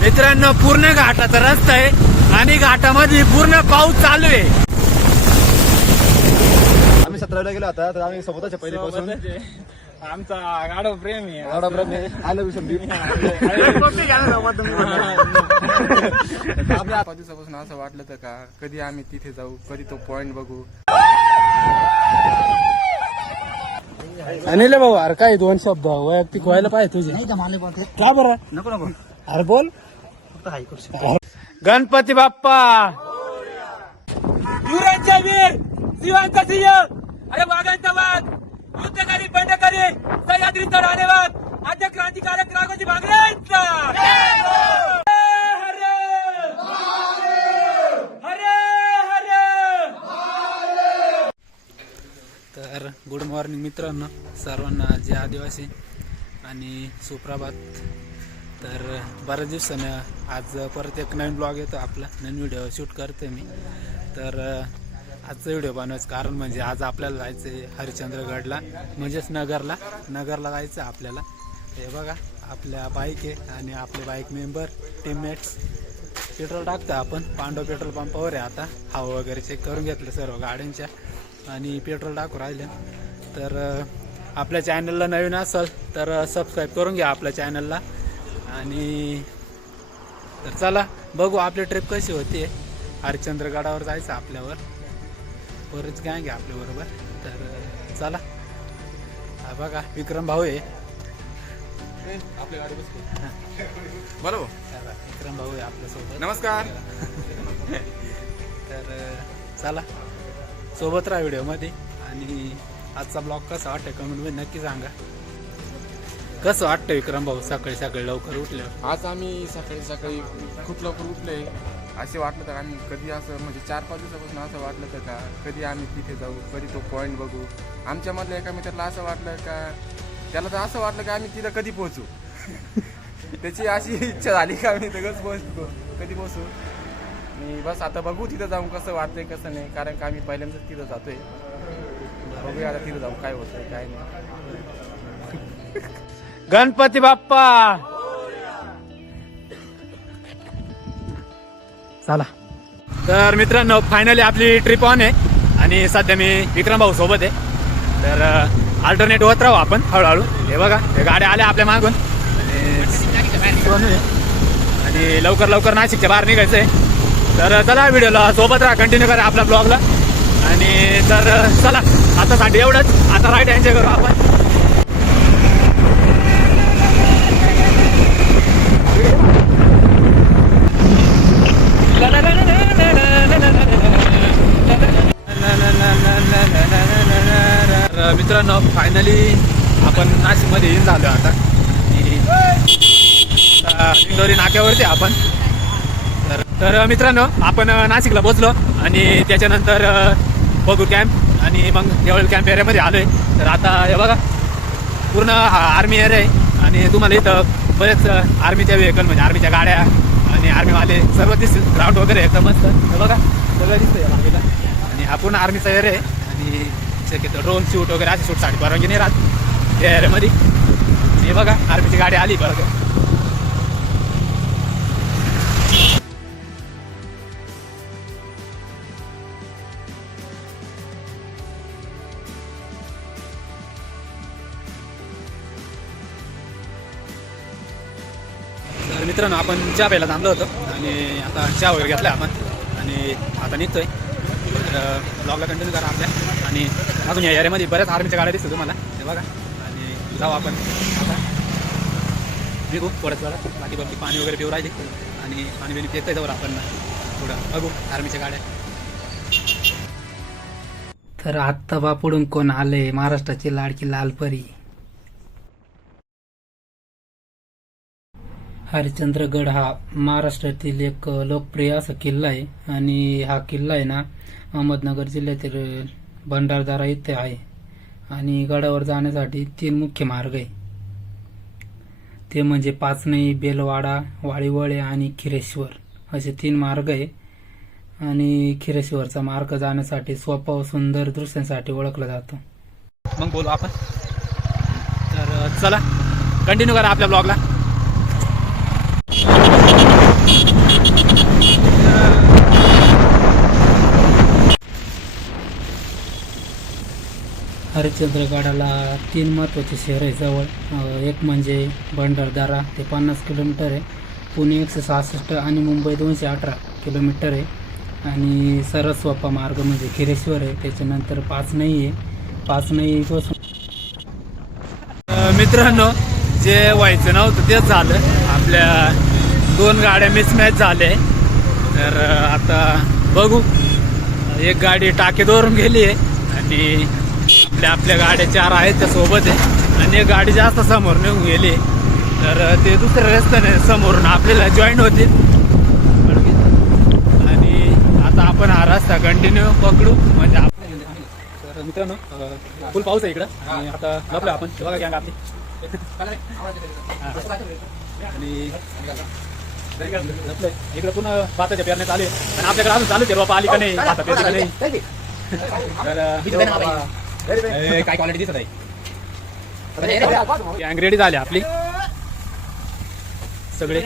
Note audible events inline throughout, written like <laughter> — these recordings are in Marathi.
मित्रांनो पूर्ण घाटाचा रस्ता आहे आणि घाटामध्ये पूर्ण पाऊस चालू आहे. आम्ही सतराला गेलो आता तर आम्ही सोबतच आहे पहिल्यापासून आमचा गाडव प्रेम आहे. संदीप पाच दिवसापासून असं वाटलं तर का कधी आम्ही तिथे जाऊ कधी तो पॉइंट बघू? अनिल भाऊ अरे काय दोन शब्द वैयक्तिक व्हायला पाहिजे तुझे. नाही का बरं? नको नको. अरे बोल. फक्त हाय करू गणपती बाप्पा! युरांच्या वीर शिवांचा सिंह! अरे वाघांचा वाघ! युद्धकारी बंडकारी सह्याद्रीचा राणेवाद आद्य क्रांतिकारक राघोजी भांगरेंचा! हरे! हरे हरे! तर गुड मॉर्निंग मित्रांनो सर्वांना जे आदिवासी आणि सुप्रभात. तर बऱ्याच दिवसानं आज परत एक नवीन ब्लॉग येतो आपला. नवीन व्हिडिओ शूट करते मी. तर आजचा व्हिडिओ बनवायचं कारण म्हणजे आज आपल्याला जायचं आहे हरिश्चंद्रगडला म्हणजेच नगरला. नगरला जायचं आपल्याला. हे बघा आपल्या बाईक आहे आणि आपले बाईक मेंबर टीममेट्स पेट्रोल टाकतो आपण. पांडव पेट्रोल पंपावर आहे आता. हवा वगैरे चेक करून घेतलं सर्व गाड्यांच्या. आणि पेट्रोल टाकू राहिलं. तर आपल्या चॅनलला नवीन असेल तर सबस्क्राईब करून घ्या आपल्या चॅनलला आणि तर चला बघू आपली ट्रिप कशी होती. हरिश्चंद्रगडावर जायचं आपल्यावर. बरेच गँग आहे आपल्या बरोबर. तर चला. हा बघा विक्रम भाऊ आहे. आपल्या गाडी बरोबर विक्रम भाऊ आहे आपल्यासोबत नमस्कार. तर चला. सोबत राहा व्हिडिओमध्ये आणि आजचा ब्लॉग कसा वाटतं कमेंटमध्ये नक्की सांगा. कसं वाटतं विक्रम भाऊ सकाळी सकाळी लवकर उठलं आज आम्ही सकाळी सकाळी खूप लवकर उठले. असे वाटलं तर आम्ही कधी असं म्हणजे चार पाच दिवसापासून असं वाटलं तर का कधी आम्ही तिथे जाऊ कधी तो पॉईंट बघू. आमच्यामधल्या एका मित्राला असं वाटलं का त्याला तर असं वाटलं का आम्ही तिथं कधी पोहोचू? <laughs> त्याची अशी इच्छा झाली का आम्ही तिथंच पोहोचतो कधी पोहोचू? आणि बस आता बघू तिथं जाऊन कसं वाटतंय कसं नाही. कारण का आम्ही पहिल्यांदाच तिथं जातोय. बघूया आता तिथं जाऊ काय होतंय काय नाही. गणपती बाप्पा! चला. तर मित्रांनो फायनली आपली ट्रिप ऑन आहे. आणि सध्या मी विक्रम भाऊ सोबत आहे. तर अल्टरनेट होत राहू आपण हळूहळू. हे बघा हे गाड्या आल्या आपल्या मागून. आणि लवकर लवकर नाशिकच्या बाहेर निघायचं आहे तर चला व्हिडिओला सोबत राहा कंटिन्यू करा आपल्या ब्लॉगला आणि तर चला आता साठी एवढंच. आता राईट एन्जॉय करू आपण. मित्रांनो फायनली आपण नाशिकमध्ये येऊन झालो आता. आणि इंदोरी नाक्यावरती आपण. तर तर मित्रांनो आपण नाशिकला पोचलो आणि त्याच्यानंतर बघू कॅम्प आणि मग देवळ कॅम्प एरियामध्ये आलोय. तर आता हे बघा पूर्ण आर्मी एरिया आहे. आणि तुम्हाला इथं बरेच आर्मीच्या व्हेकल म्हणजे आर्मीच्या गाड्या आणि आर्मीवाले सर्व दिसतील. ग्राउंड वगैरे एकदम मस्त. हे बघा सगळं दिसतंय आर्मीला आणि हा पूर्ण आर्मीचा एरिया आहे. शक्यतो ड्रोन शूट वगैरे अशी शूटसाठी परवानगी नाही राहत. या एरियामध्ये हे बघा आर्मीची गाडी आली बरं तर मित्रांनो आपण चहा प्यायला थांबलो होतो आणि आता चहा वगैरे घेतला आपण आणि आता निघतोय. तर ब्लॉगला कंटिन्यू करा आपल्या आणि अजून या एरियामध्ये बऱ्याच आर्मीच्या गाड्या दिसतो तुम्हाला. हे बघा. आणि जाऊ आपण. आता निघू थोड्याच वेळात बाकी बाकी पाणी वगैरे पिऊ राहिले. आणि पाणी बिणी पित जाऊ आपण. थोडं बघू आर्मीच्या गाड्या. तर आत्ता बापुडून कोण आले महाराष्ट्राची लाडकी लालपरी. हरिश्चंद्रगड हा महाराष्ट्रातील एक लोकप्रिय असा किल्ला आहे. आणि हा किल्ला आहे ना अहमदनगर जिल्ह्यातील भंडारदारा इथे आहे आणि गडावर जाण्यासाठी तीन मुख्य मार्ग आहे. ते म्हणजे पाचनई बेलवाडा वाळीवळे आणि खिरेश्वर असे तीन मार्ग आहे. आणि खिरेश्वरचा मार्ग जाण्यासाठी सोपा व सुंदर दृश्यांसाठी ओळखला जातो. मग बोलू आपण. तर चला कंटिन्यू करा आपल्या ब्लॉगला हरिश्चंद्रगडाला तीन महत्त्वाचे शहर आहे जवळ. एक म्हणजे भंडारदारा ते पन्नास किलोमीटर आहे. पुणे एकशे सहासष्ट आणि मुंबई दोनशे अठरा किलोमीटर आहे. आणि सरस्वपा सोपा मार्ग म्हणजे खिरेश्वर आहे. त्याच्यानंतर पाच नाही आहे. पाच नाही पासून मित्रांनो जे व्हायचं नव्हतं तेच झालं. आपल्या दोन गाड्या मिसमॅच झाले तर आता बघू. एक गाडी टाकेदोरून गेली आहे. आणि आपल्या आपल्या गाड्या चार आहेत त्या सोबत आहे. आणि एक गाडी जास्त समोर निघून गेली. तर ते दुसऱ्या रस्त्याने समोरून आपल्याला जॉईन होतील. आणि आता आपण हा रस्ता कंटिन्यू पकडू. म्हणजे तर मित्रांनो फुल पाऊस आहे इकडं. आणि आता लपलो आपण. बघा गँग आपली. आणि लपलोय. इकडं पुन्हा भाताच्या पेरण्या चालू आहे. आणि आपल्याकडे अजून चालू आहे बाबा आली का नाही? भाता पेरली का नाही. तर काय क्वालिटी दिसत आहे? झाली आपली. सगळे.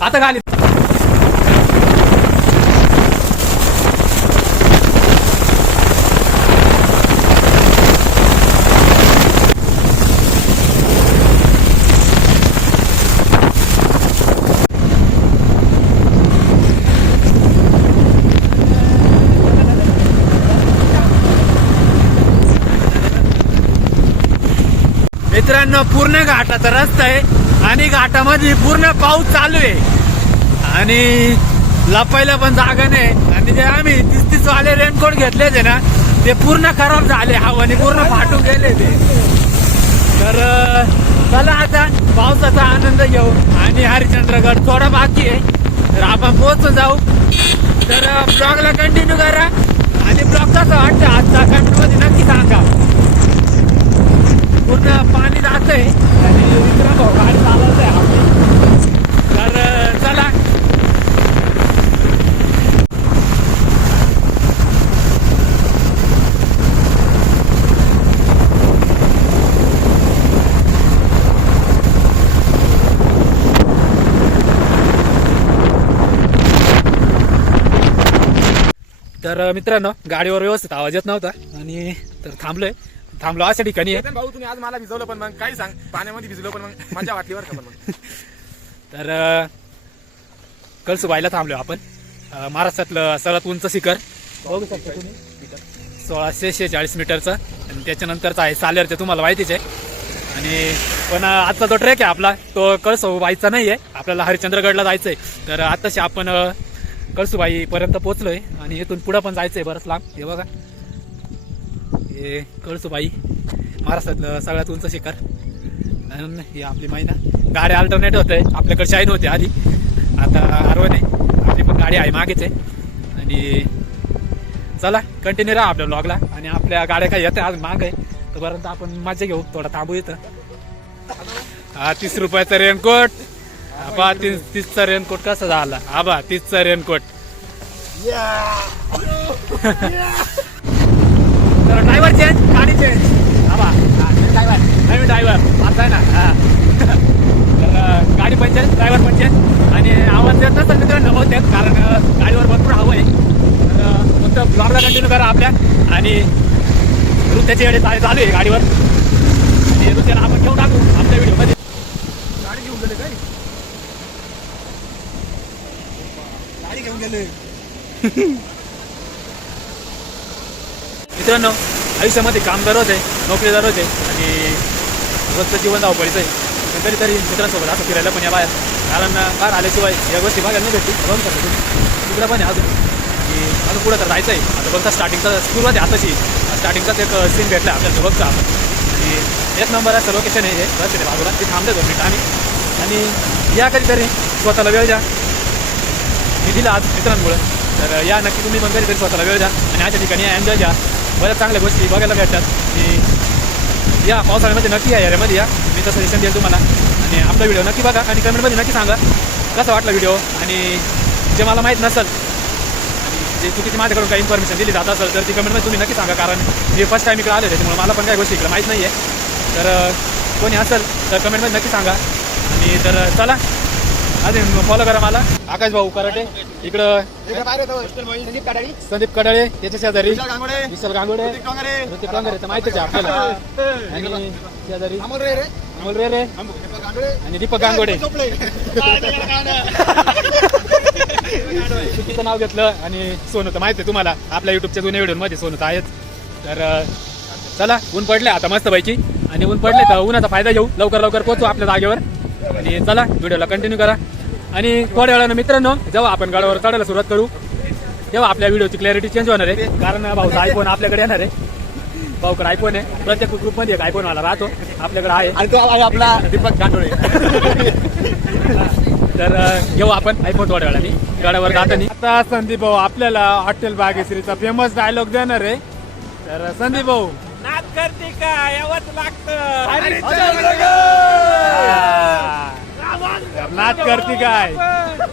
आता खाली मित्रांनो पूर्ण घाटाचा रस्ता आहे आणि घाटामध्ये पूर्ण पाऊस चालू आहे. आणि लपायला पण जागा नाही. आणि जे आम्ही तीस तीस वाले रेनकोट घेतले ते ना ते पूर्ण खराब झाले. हवाने पूर्ण फाटून गेले ते. तर चला आता पावसाचा आनंद घेऊ आणि हरिश्चंद्रगड थोडा बाकी आहे. तर आपण पोहोचून जाऊ. तर ब्लॉगला कंटिन्यू करा. आणि ब्लॉग कसा वाटतं आजचा कंटिन्यू नक्की सांगा. पूर्ण पाणी जातंय. आणि विक्रम भाऊ गाडी चालवत आहे आपली तर चला. तर मित्रांनो गाडीवर व्यवस्थित आवाज येत नव्हता. आणि तर थांबलोय. थांबलो अशा ठिकाणी. आहे चेतन भाऊ तुम्ही आज मला भिजवलं पण मग काही सांग. पाण्यामध्ये भिजलो पण मग मजा वाटली बरं का पण मग. <laughs> तर अं, कळसुबाईला थांबलो आपण. अं, महाराष्ट्रातलं सर्वात उंच शिखर. बघू शकता तुम्ही. सोळाशे शेहेचाळीस मीटरचं. आणि त्याच्यानंतरचं आहे सालेर ते तुम्हाला माहितीच आहे. आणि पण अं, आजचा जो ट्रेक आहे आपला तो कळसुबाईचा नाही आहे आपल्याला हरिश्चंद्रगडला जायचं आहे तर आत्ताशी आपण अं, कळसुबाईपर्यंत पोहोचलोय. आणि इथून पुढं पण जायचं आहे बरंच लांब. हे बघा. हे कळसुबाई महाराष्ट्रातलं सगळ्यात उंच शिखर. आणि ही आपली महिना गाडी अल्टरनेट होत आहे आपल्याकडे शाईन होते आधी. आता आरवण आहे आपली पण गाडी आहे मागेच आहे. आणि चला कंटिन्यू राहा आपल्या ब्लॉगला आणि आपल्या गाड्या काही येते आज माग आहे. तोपर्यंत आपण मजा घेऊ. थोडा थांबू इथं. हा तीस रुपयाचा रेनकोट आबा तीस तीसचा रेनकोट कसा झाला? आबा तीसचा रेनकोट <laughs> तर ड्रायव्हर चेंज गाडी चेंज आबा ड्रायव्हर नवीन ड्रायव्हर आता आहे ना? हां. <laughs> तर गाडी पण चेंज ड्रायव्हर पण चेंज आणि आवाज देत नसेल मित्रांनो होत देत कारण गाडीवर भरपूर हवं आहे. तर फक्त ब्लॉगला कंटिन्यू करा आपल्या. आणि नृत्याची वेळेस चालू चालू आहे गाडीवर. आणि नृत्याला आपण घेऊन टाकू आपल्या व्हिडिओमध्ये. गाडी घेऊन गेले काय? <laughs> गाडी घेऊन गेले. मित्रांनो आयुष्यामध्ये कामगारच आहे नोकरीदार आहे आणि रोजचं जीवन धावपळीचं आहे. पण कधीतरी मित्रांसोबत असं फिरायला पण या बाहेर. कारण बाहेर आल्याशिवाय या गोष्टी बघायला नाही भेटतील बघू करतो तुम्ही. तिकडं पण आहे अजून. की अजून पुढं तर जायचं आहे आता बघता स्टार्टिंगचा सुरुवात आहे आताची स्टार्टिंगचाच एक सीन भेटला आपल्याला बघता आपण आणि एक नंबर असं लोकेशन आहे हे. रस्त्याच्या बाजूला. ते थांबले दोन मिनटं आम्ही. आणि या कधीतरी. स्वतःला वेळ द्या. मी दिला आज मित्रांमुळं. तर या नक्की तुम्ही पण कधीतरी स्वतःला वेळ द्या. आणि अशा ठिकाणी एन्जॉय द्या. बऱ्याच चांगल्या गोष्टी बघायला भेटतात. की या पावसाळ्यामध्ये नक्की या एरियामध्ये या. मी तसं सजेशन देईल तुम्हाला. आणि आपला व्हिडिओ नक्की बघा आणि कमेंटमध्ये नक्की सांगा कसा वाटला व्हिडिओ. आणि जे मला माहीत नसेल आणि जे चुकीची माझ्याकडून काही इन्फॉर्मेशन दिली जात असेल तर ती कमेंटमध्ये तुम्ही नक्की सांगा. कारण मी फर्स्ट टाईम इकडे आले त्याच्यामुळे मला पण काही गोष्टी इकडे माहीत नाही आहे तर कोणी असेल तर कमेंटमध्ये नक्की सांगा. आणि तर चला अजून फॉलो करा मला. आकाश भाऊ कराटे. इकडं संदीप कडाळे त्याच्या शेजारी. विशाल गांगोडे. ऋतिक कांगरे. तर माहितीच आहे आपल्याला. आणि शेजारी. अमोल रे रे. आणि दीपक गांगोडे. चुकीचं नाव घेतलं आणि सोनं तर माहिती आहे तुम्हाला. आपल्या युट्यूबच्या जुन्या व्हिडिओमध्ये सोनं तर आहेच. तर चला ऊन पडले आता मस्त पैकी आणि ऊन पडले तर उन्हाचा फायदा घेऊ. लवकर लवकर पोहोचू आपल्या जागेवर. आणि चला व्हिडिओला कंटिन्यू करा. आणि थोड्या वेळानं मित्रांनो जेव्हा आपण गडावर चढायला सुरुवात करू तेव्हा आपल्या व्हिडिओची क्लॅरिटी चेंज होणार आहे. कारण भाऊचा आयफोन आपल्याकडे येणार आहे. भाऊकडे आयफोन आहे. प्रत्येक ग्रुपमध्ये एक आयफोन वाला राहतो. आपल्याकडे आहे. आणि तो आहे आपला दीपक गांडोळे तर घेऊ आपण आयफोन थोड्या वेळाने. गडावर जाताना. आता संदीप भाऊ आपल्याला हॉटेल बागेश्रीचा फेमस डायलॉग देणार आहे. तर संदीप भाऊ. नाच करते का? यावंच लागतं. नाच करते काय?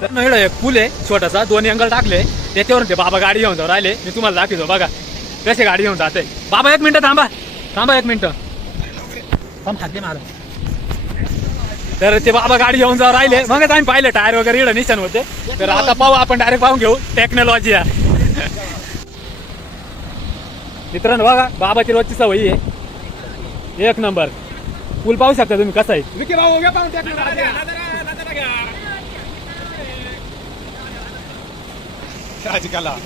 तर ना इकडं एक पूल आहे छोटासा दोन अँगल टाकले. त्याच्यावरून ते बाबा गाडी घेऊन जाऊ राहिले. मी तुम्हाला दाखवतो बघा. कसे गाडी घेऊन जाते. बाबा एक मिनिट थांबा. थांबा एक मिनिट. थांब थांबले मला तर ते बाबा गाडी घेऊन जाऊ राहिले. मग आम्ही पाहिलं टायर वगैरे इकडं निशाण होते. तर आता पाहू आपण डायरेक्ट पाहून घेऊ. टेक्नॉलॉजी मित्रांनो बघा बाबाची रोजची सवयी आहे. एक नंबर. पूल पाहू शकता तुम्ही कसा आहे?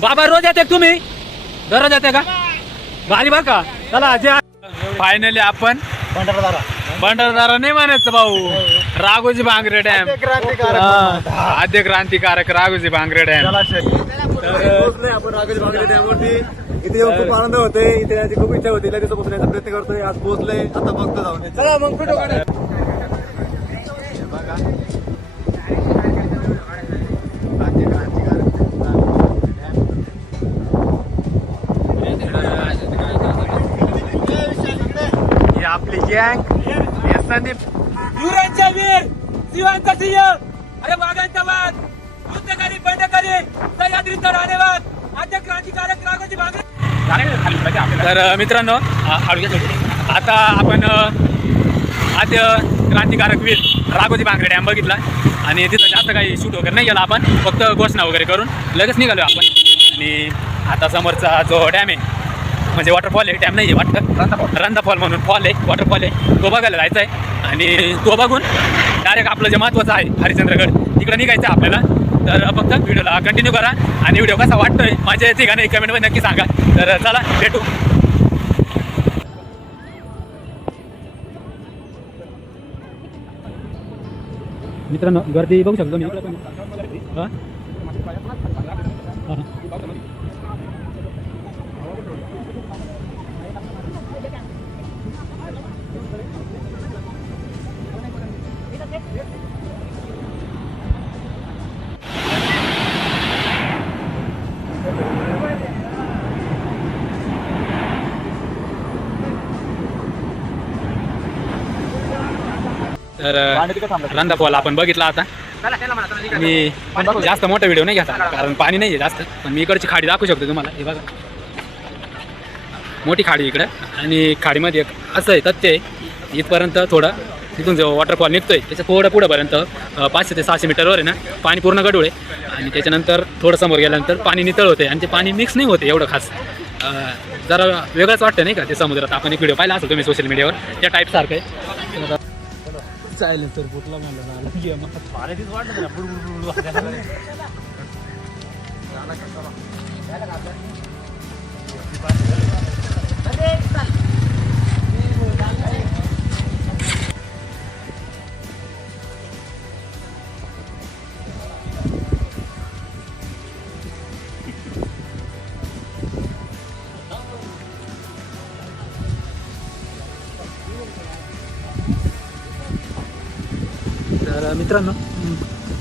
बाबा रोज येते का तुम्ही? दररोज येते का? भारी बर का? चला जे फायनली आपण भंडारदारा. नाही म्हणायचं भाऊ. राघोजी भांगरे डॅम. हा, आद्य क्रांतिकारक राघोजी भांगरे डॅम. आपण राघोजी बागडे डॅमवरती. इथे येऊन खूप आनंद होते इथे खूप इच्छा होती. लगेच पोहोचण्याचा प्रयत्न करतोय. आज पोहोचले आता बघतो जाऊन चला मग संदीप. युरांच्या वीर शिवांचा सिंह. अरे वाघांचा वाद युद्धकारी बंडकारी सह्याद्रीचा राणेवाद आद्य क्रांतिकारक राघोजी भांगरे तर मित्रांनो. आता आपण आद्य क्रांतिकारक वीर राघोजी भांगरे डॅम बघितला. आणि तिथं जास्त काही शूट वगैरे नाही केला आपण. फक्त घोषणा वगैरे करून लगेच निघालो आपण. आणि आता समोरचा जो डॅम आहे म्हणजे वॉटरफॉल आहे डॅम नाही आहे वाटतं. रंदा फॉल म्हणून फॉल आहे वॉटरफॉल आहे. तो बघायला जायचा आहे आणि तो बघून डायरेक्ट आपलं जे महत्त्वाचं आहे हरिश्चंद्रगड तिकडे निघायचं आहे आपल्याला. तर फक्त व्हिडिओला कंटिन्यू करा. आणि व्हिडिओ कसा वाटतोय माझ्या का नाही कमेंटमध्ये नक्की सांगा. तर चला भेटू. मित्रांनो गर्दी बघू शकतो मी तर रंदा फॉल आपण बघितला आता. मी जास्त मोठा व्हिडिओ नाही घेता कारण पाणी नाही आहे जास्त. पण मी इकडची खाडी दाखवू शकतो तुम्हाला. हे बघा. मोठी खाडी इकडं. आणि खाडीमध्ये एक असं आहे तथ्य आहे इथपर्यंत थोडं तिथून जो वॉटरफॉल निघतोय त्याच्या थोडं पुढंपर्यंत पाचशे ते सहाशे मीटरवर आहे ना पाणी पूर्ण गडूळ आहे. आणि त्याच्यानंतर थोडं समोर गेल्यानंतर पाणी नितळ होते आणि ते पाणी मिक्स नाही होते एवढं खास. जरा वेगळंच वाटतं नाही का ते समुद्रात? आपण एक व्हिडिओ पाहिला असेल तुम्ही सोशल मीडियावर त्या टाईपसारखं आहे. सायलेन्सर फुटला तर मित्रांनो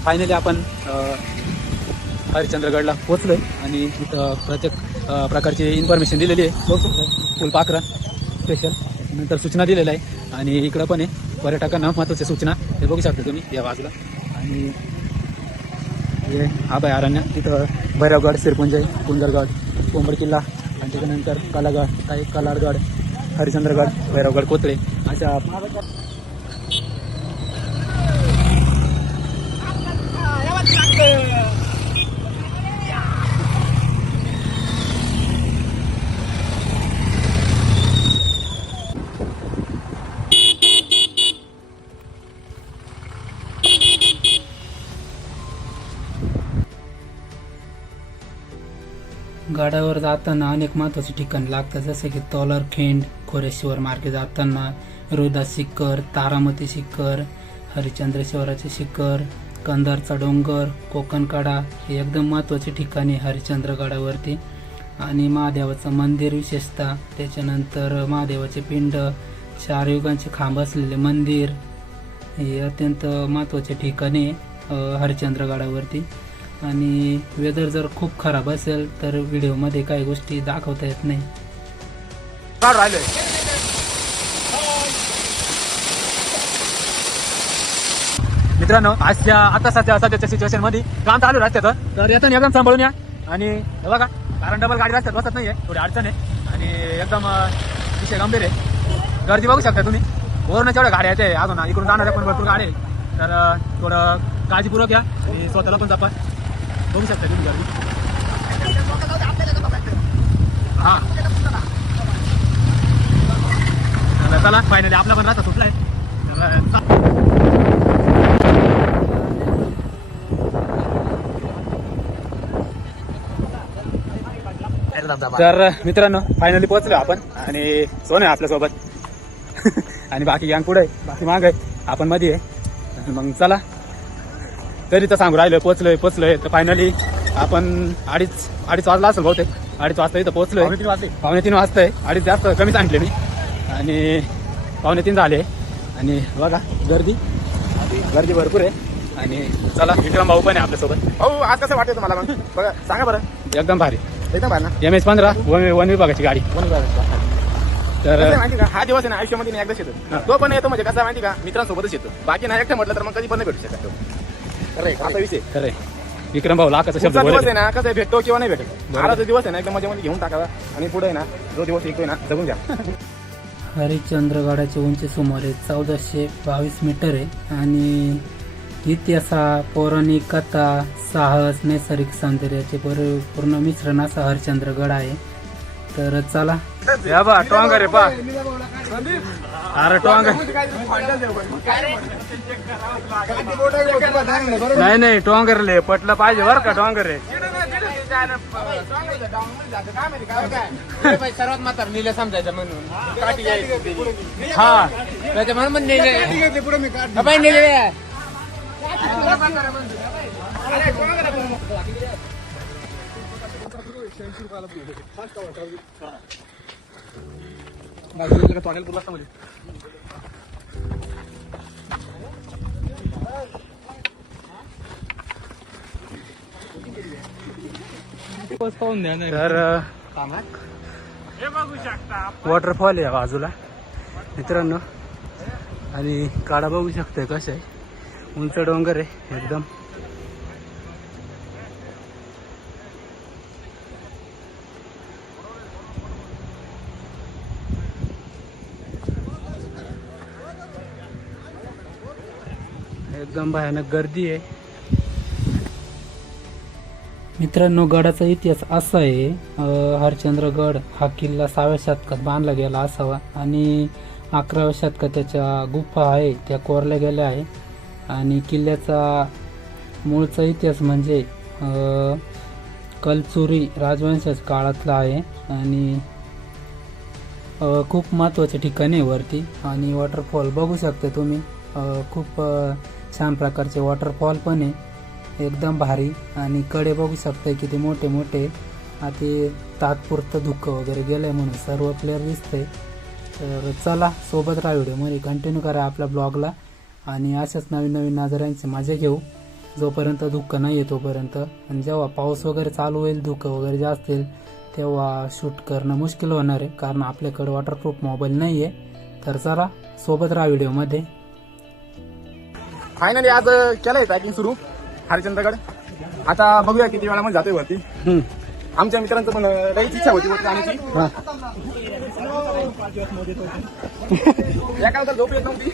फायनली आपण हरिश्चंद्रगडला पोचलो आहे आणि इथं प्रत्येक प्रकारची इन्फॉर्मेशन दिलेली आहे. बघू फुलपाखरा स्पेशल नंतर सूचना दिलेल्या आहे. आणि इकडं पण आहे. पर्यटकांना महत्त्वाच्या सूचना. हे बघू शकता तुम्ही या बाजूला. आणि हे अभयारण्य तिथं भैरवगड सिरपुंज कुंजरगड कुंदरगड कोंबड किल्ला आणि त्याच्यानंतर कलागड काही कलारगड हरिश्चंद्रगड भैरवगड कोथळे अशा गडावर जाताना अनेक महत्त्वाचे ठिकाण लागतात जसे की तोलर खिंड खोरेश्वर मार्गे जाताना रोदा शिखर तारामती शिखर हरिचंद्रेश्वराचे शिखर कंधारचा डोंगर कोकणकडा हे एकदम महत्त्वाचे ठिकाण आहे गडावरती आणि महादेवाचं मंदिर विशेषतः त्याच्यानंतर महादेवाचे पिंड चार युगांचे खांब असलेले मंदिर हे अत्यंत महत्त्वाचे ठिकाणे आहे, हरिचंद्रगडावरती आणि वेदर जर खूप खराब असेल तर व्हिडिओमध्ये काही गोष्टी दाखवता येत नाही. मित्रांनो आजच्या आता सध्या सध्याच्या सिच्युएशनमध्ये काम चालू रस्त्याचं तर. येतं एकदम सांभाळून या. आणि बघा कारण डबल गाडी रस्त्यात बसत नाहीये थोडी अडचण आहे. आणि एकदम विषय गंभीर आहे. गर्दी बघू शकता तुम्ही. वरून एवढ्या गाड्या येते अजून इकडून जाणाऱ्या पण भरपूर गाड्या आहे तर थोडं काळजीपूर्वक या. आणि स्वतःला पण जपा. बघू शकता तुम्ही गर्दी हां. चला, चला फायनली आपला पण राहता सुटलाय. तर, तर मित्रांनो फायनली पोहोचलो आपण आणि सोन आहे आपल्यासोबत. <laughs> आणि बाकी गँग पुढे आहे बाकी माग आहे. आपण मध्ये आहे. मग चला. तरी तर सांगू राहिलोय पोचलोय पोचलोय तर फायनली आपण अडीच अडीच वाजला असेल बहुतेक. अडीच वाजता इथं पोहोचलोय. पावणे तीन वाजले. पावणे तीन वाजताय. अडीच जास्त कमी सांगितले मी. आणि पावणे तीन झाले. आणि बघा गर्दी. गर्दी भरपूर आहे. आणि चला विक्रम भाऊ पण आहे आपल्यासोबत. भाऊ आज कसं वाटतं तुम्हाला मग बघा सांगा बरं. एकदम भारी. एकदम भारी ना? एम एच पंधरा वन वन विभागाची गाडी. बघा तर माहिती का? हा दिवस आहे ना आयुष्यामध्ये ना एकदाच येतो. तो पण येतो म्हणजे कसं माहिती का? मित्रांसोबतच येतो. बाकी नाही एकटं म्हटलं तर मग कधी पण भेटू शकत असा विषय. खरे विक्रम भाऊ लाखाचा शब्द पुढचा दिवस बोलले. आहे ना कसं आहे, भेटतो किंवा नाही भेटत? आराचा दिवस आहे ना एकदम मजेमध्ये घेऊन टाकावा. आणि पुढे आहे ना जो दिवस येतोय ना जगून घ्या. हरिश्चंद्रगडाची उंची सुमारे चौदाशे बावीस मीटर आहे. आणि इतिहासा पौराणिक कथा साहस नैसर्गिक सौंदर्याचे पर- पूर्ण मिश्रण असा हरिश्चंद्रगड आहे. तर चला. या बा टोंगर आहे पा. अरे टोंगर नाही नाही टोंगरले पटलं पाहिजे बरं का टोंगर। रे सर्वात म्हातार नेलं समजायचं म्हणून. हा. त्याच्या म्हणून नेले. बाई नेले तर वॉटरफॉल आहे बाजूला. मित्रांनो आणि काडा बघू शकतोय कसं आहे. उंच डोंगर आहे एकदम. एकदम भयानक गर्दी आहे. मित्रांनो गडाचा इतिहास असा आहे अं, हरिश्चंद्रगड हा किल्ला सहाव्या शतकात बांधला गेला असावा आणि अकराव्या शतकात त्याच्या गुफा आहे त्या कोरल्या गेल्या आहे. आणि किल्ल्याचा मूळचा इतिहास म्हणजे कलचुरी राजवंशाच्या काळातला आहे आणि खूप महत्त्वाचे ठिकाण आहे वरती. आणि वॉटरफॉल बघू शकता तुम्ही खूप छान प्रकारचे वॉटरफॉल पण आहे. एकदम भारी. आणि कडे बघू शकता किती मोठे मोठे. आ तात्पुरतं धुकं वगैरे गेलंय म्हणून सर्व प्लेअर दिसतंय. तर चला सोबत राहा व्हिडिओमध्ये कंटिन्यू करा आपल्या ब्लॉगला आणि अशाच नवीन नवीन नजरांची मजा घेऊ. जोपर्यंत धुकं नाही आहे तोपर्यंत. आणि जेव्हा पाऊस वगैरे चालू होईल धुकं वगैरे जास्त येईल तेव्हा शूट करणं मुश्किल होणार आहे. कारण आपल्याकडे वॉटरप्रूफ मोबाईल नाही आहे तर चला सोबत राहा व्हिडिओमध्ये फायनली आज केलंय पॅकिंग सुरू. हरिचंद्रगड आता बघूया किती वेळा मध्ये जातोय वरती. आमच्या मित्रांचं पण लईच इच्छा होती वरती <laughs> तर झोप येत नव्हती.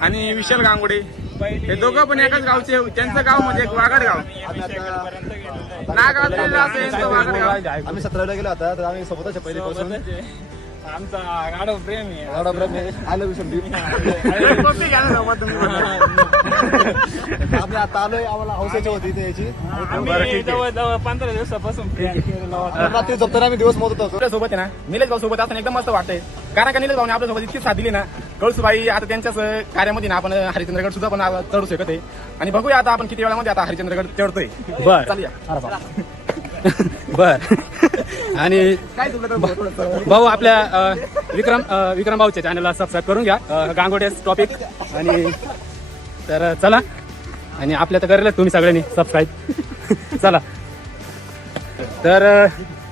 आणि विशाल गांगुडे. हे दोघं पण एकाच गावचे त्यांचं गाव म्हणजे एक वागड गाव नागाव वागड गाव आम्ही सतराला गेलो आता तर आम्ही सोबतच पहिल्यापासून आमचा गाडव प्रेम आहे. <laughs> आम्ही आता आलोय आम्हाला हौसाची होती इथे याची आम्ही जवळ जवळ पंधरा दिवसापासून प्लॅन केलेला होता. रात्री झोपताना आम्ही दिवस मोजत होतो. आपल्यासोबत आहे ना निलेश भाऊ सोबत असताना एकदम मस्त वाटतंय. कारण का निलेश भाऊने आपल्यासोबत इतकी साथ दिली ना कळसुबाई आता त्यांच्याच कार्यामध्ये ना आपण हरिचंद्रगड सुद्धा पण चढू शकत आहे. आणि बघूया आता आपण किती वेळामध्ये आता हरिचंद्रगड चढतोय. बर. चालूया. <laughs> बर. आणि भाऊ आपल्या अ, विक्रम अ, विक्रम भाऊच्या चॅनलला सबस्क्राईब करून घ्या. अ, टॉपिक आणि तर चला. आणि आपल्या तर करेलच तुम्ही सगळ्यांनी सबस्क्राईब <laughs> चला. तर अ,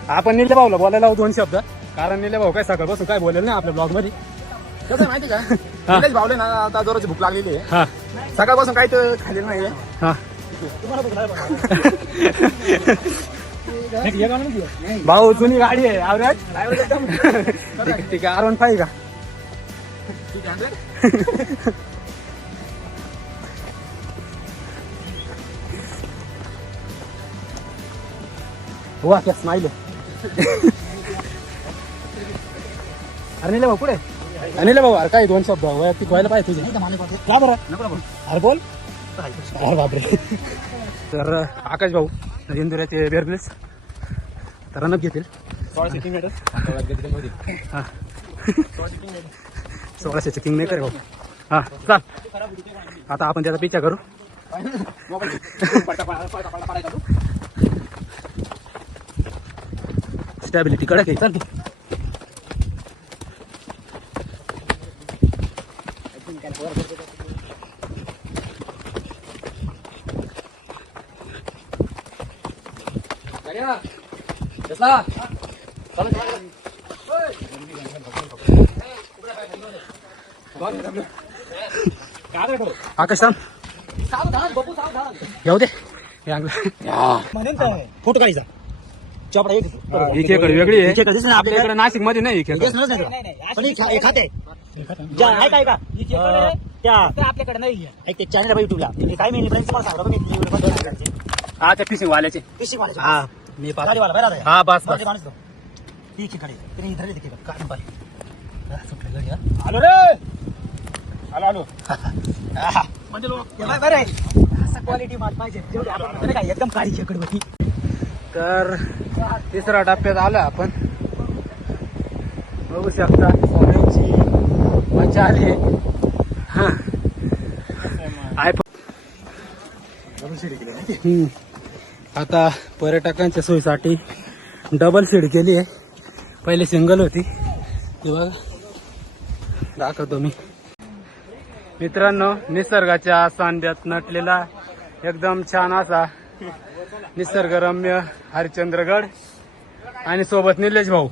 आपण निले भाऊला बोलायला लावू दोन शब्द. कारण निले भाऊ काय सकाळपासून काय बोलेल नाही आपल्या ब्लॉगमध्ये. कसं आहे माहिती का? <laughs> हा. निलेश भाऊले ना आता जोराची भूक लागलेली आहे. हा. सकाळपासून काही तर खाल्लेलं नाहीये. हा. भाऊ जुनी गाडी आहे आवरेज ठीक आहे आर वन का? हो क्या स्माईल अरे निले भाऊ पुढे अनिल भाऊ अरे काय दोन शब्द वैयक्तिक व्हायला पाहिजे तुझे. का बरं. अरे बोल. अरे बापरे. तर आकाश भाऊ इंदुऱ्याचे बेअरग्रिल्स तर रनअप घेतील. सोळाशे किंग हा सोळाशेचे किंग मेकर भाऊ. हा चाल. आता आपण त्याचा पिच्छा करू. स्टॅबिलिटी कडक आहे चाल. आकाश थांब येऊ दे. हे अंगला. फोटो काढायचा चॉपडा एक ही खेकडे वेगळी आहे आपल्या इकडे. नाशिकमध्ये नाही ही पण हे हे खाते. आहे काय का? त्या. आपल्याकडे नाही एक ते चॅनल युट्यूबला काय मी प्रिन्सिपल करायचे. हा त्या फिशिंग वाल्याचे. पिशी मारायची. हा. मी बाहेर आलाय. हा बस बस माणूस तो. ती खेकडे तिने इधर. हा, सुटलं गडी, हा. आलो रे आलो आलो आहा. बाय, बरं आहे. असं क्वालिटी माल पाहिजे जेवढी आपण काय, एकदम काळी खेकडे होती तर तिसऱ्या टप्प्यात आलो आपण बघू शकता सगळ्यांची मजा आली हा आयफोन. आता पर्यटकांच्या सोयीसाठी डबल सीड केली आहे. पहिले सिंगल होती. ती बघा. दाखवतो मी. मित्रांनो निसर्गाच्या सांध्यात नटलेला एकदम छान असा निसर्गरम्य हरिश्चंद्रगड आणि सोबत निलेश भाऊ.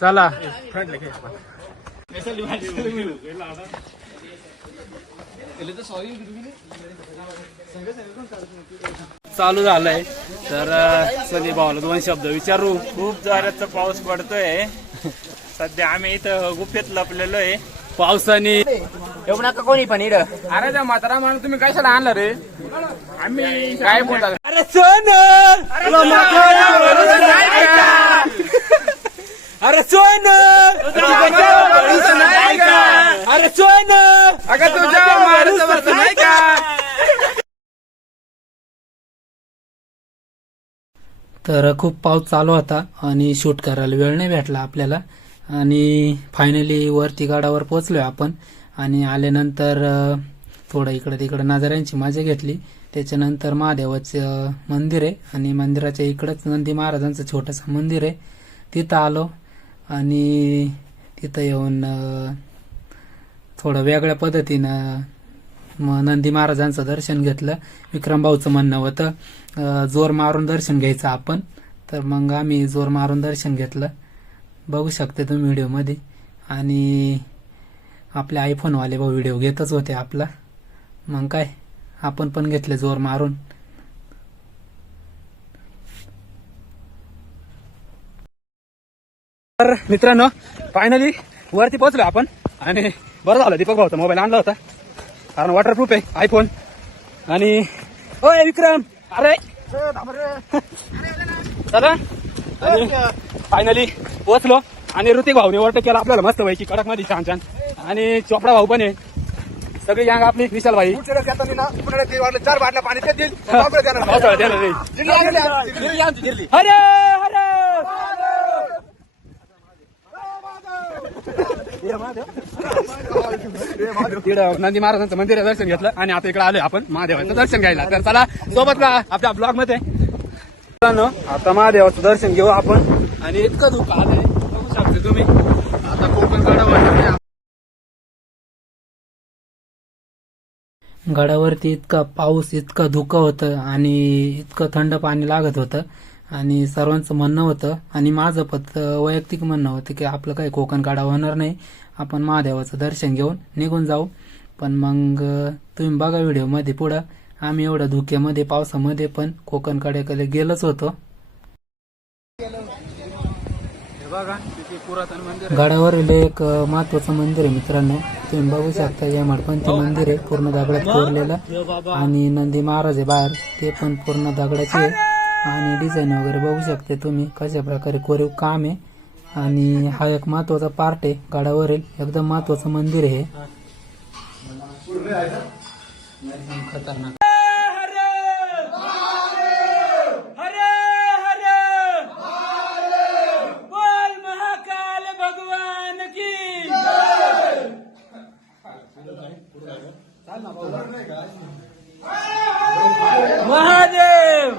चला. चालू झालंय. तर सनी भाऊला दोन शब्द विचारू. खूप जोराचा पाऊस पडतोय. सध्या आम्ही इथं गुफेत लपलेलो आहे पावसाने येऊ नका कोणी पण इड. अरे त्या म्हातारा माणूस तुम्ही कशाला आणला रे? आम्ही काय बोलता अरे सोन! अरे सोन! अरे सोन! अगं तुझ्या माणसाचं नाही का तर खूप पाऊस चालू होता आणि शूट करायला वेळ नाही भेटला आपल्याला. आणि फायनली वरती गडावर पोहोचलोय आपण. आणि आल्यानंतर थोडं इकडं तिकडं नजाऱ्यांची मजा घेतली. त्याच्यानंतर महादेवाचं मंदिर आहे. आणि मंदिराच्या इकडंच नंदी महाराजांचं छोटंसं मंदिर आहे. तिथं आलो. आणि तिथं येऊन थोडं वेगळ्या पद्धतीनं मग नंदी महाराजांचं दर्शन घेतलं. विक्रमभाऊचं म्हणणं होतं जोर मारून दर्शन घ्यायचं आपण. तर मग आम्ही जोर मारून दर्शन घेतलं. बघू शकते तुम्ही व्हिडिओमध्ये. आणि आपले आयफोनवाले भाऊ व्हिडिओ घेतच होते आपला. मग काय आपण पण घेतले जोर मारून. तर मित्रांनो फायनली वरती पोहोचलो आपण. आणि बरं झालं दीपक भाऊचा मोबाईल आणला होता. कारण वॉटरप्रूफ आहे आयफोन आणि ओय विक्रम! अरे! चला. आणि फायनली पोहोचलो. आणि ऋतिक भाऊने ओव्हरटेक केला आपल्याला मस्त पैकी कडकमध्ये छान छान. आणि चोपडा भाऊ पण आहे. सगळी गँग आपली विशाल भाई. चार बाटल्या पाणी देतील येणार नाही. पावसाळ्यात येणार नाही. जिल्हा आलेली आहे. जिल्हा आमची जिल्ही. हरे हरे तिकडं नंदी महाराजांचं मंदिर दर्शन घेतलं आणि आता इकडे आलोय आपण महादेवाचं दर्शन घ्यायला. तर चला सोबत का आपल्या ब्लॉगमध्ये आता महादेवाचं दर्शन घेऊ आपण. आणि इतकं धुक आलंय. बघू शकते तुम्ही. आता कोकण गडावर गडावरती इतका पाऊस इतका धुकं होतं आणि इतकं थंड पाणी लागत होतं. आणि सर्वांचं म्हणणं होतं आणि माझं फक्त वैयक्तिक म्हणणं होतं की आपलं काही कोकण काढा होणार नाही. आपण महादेवाचं दर्शन घेऊन निघून जाऊ. पण मग तुम्ही बघा व्हिडिओमध्ये पुढं. आम्ही एवढं धुक्यामध्ये पावसामध्ये पण कोकण कडेकडे गेलोच होतो. गडावरील एक महत्वाचं मंदिर आहे मित्रांनो. तुम्ही बघू शकता या मडपंथी मंदिर आहे. पूर्ण दगडात कोरलेलं. आणि नंदी महाराज आहे बाहेर. ते पण पूर्ण दगडाचे आहे. आणि डिझाईन वगैरे बघू शकते तुम्ही कशा प्रकारे कोरीव काम आहे. आणि हा एक महत्त्वाचा पार्ट आहे गडावरील एकदम महत्वाचं मंदिर आहे हे. खतरनाक हरे हरे बोल महाकाल भगवान की महादेव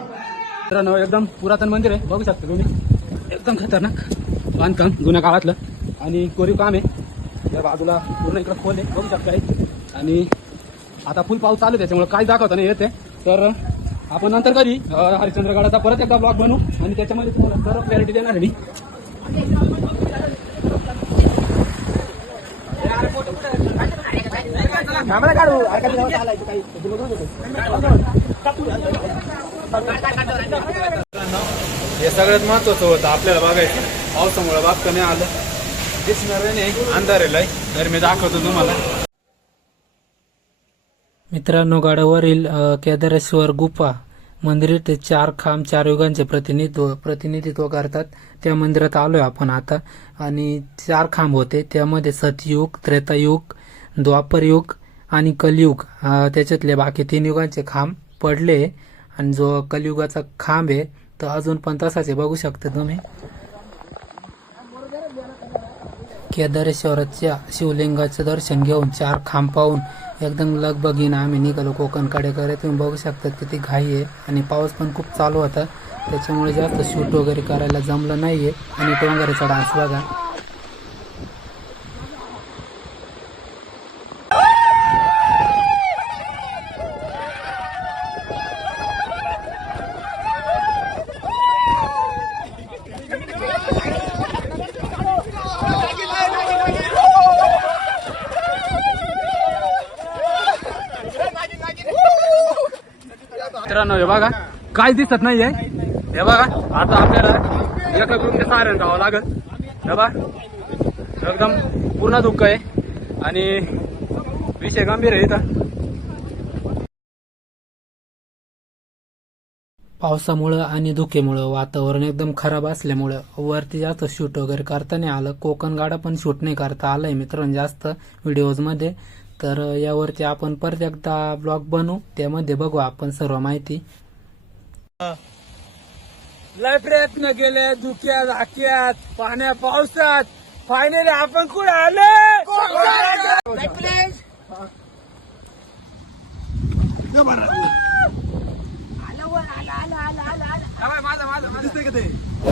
मित्रांनो एकदम पुरातन मंदिर आहे. बघू शकता तुम्ही. एकदम खतरनाक बांधकाम जुन्या काळातलं. आणि कोरीव काम आहे. या बाजूला पूर्ण इकडं खोल आहे. बघू शकता आणि आता फुल पाऊस चालू आहे त्याच्यामुळे काय दाखवता नाही येते तर आपण नंतर कधी हरिश्चंद्रगडाचा परत एकदा ब्लॉग बनवू. आणि त्याच्यामध्ये तुम्हाला सर्व क्लॅरिटी देणार आहे मी. हे सगळ्यात महत्वाचं होतं आपल्याला बघायचं. पावसामुळे बाग नाही आलं. दिसणार नाही अंधारेला आहे. तर मी दाखवतो तुम्हाला. मित्रांनो गडावरील केदारेश्वर गुफा मंदिर ते चार खांब चार युगांचे प्रतिनिधित्व प्रतिनिधित्व करतात. त्या मंदिरात आलोय आपण आता. आणि चार खांब होते. त्यामध्ये सतयुग त्रेतायुग द्वापरयुग आणि कलयुग. त्याच्यातले बाकी तीन युगांचे खांब पडले. आणि जो कलियुगाचा खांब आहे तो अजून पण तसाच आहे. बघू शकता तुम्ही. केदारेश्वराच्या शिवलिंगाचं दर्शन घेऊन चार खांब पाहून एकदम लगबगीनं आम्ही निघालो कोकणकडे करे तुम्ही बघू शकता किती घाई आहे आणि पाऊस पण खूप चालू होता. त्याच्यामुळे जास्त शूट वगैरे करायला जमलं नाही आहे आणि डोंगराचा डान्स बघा मित्रांनो हे बघा काय दिसत नाहीये. हे बघा आता आपल्याला एका ग्रुपच्या सहाऱ्यानं जावं लागल. हे बघा एकदम पूर्ण दुःख आहे. आणि विषय गंभीर आहे इथं. पावसामुळं आणि धुकेमुळं वातावरण एकदम खराब असल्यामुळं वरती जास्त शूट वगैरे करता नाही आलं. कोकण गाडा पण शूट नाही करता आलंय मित्रांनो जास्त व्हिडिओजमध्ये तर यावरती आपण परत एकदा ब्लॉग बनवू त्यामध्ये बघू आपण सर्व माहिती. लय प्रयत्न केले धुक्यात आक्यात पाण्या पावसात. फायनली आपण कुठे आले?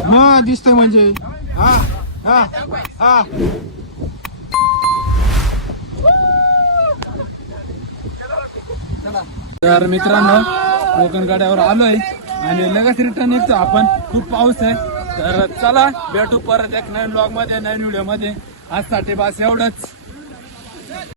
हा दिसतोय म्हणजे. हा हा हा. तर मित्रांनो कोकण गाड्यावर आलोय. आणि लगेच रिटर्न निघतो आपण. खूप पाऊस आहे. तर चला भेटू परत एक नवीन ब्लॉगमध्ये नवीन व्हिडिओमध्ये. आजसाठी बस एवढंच.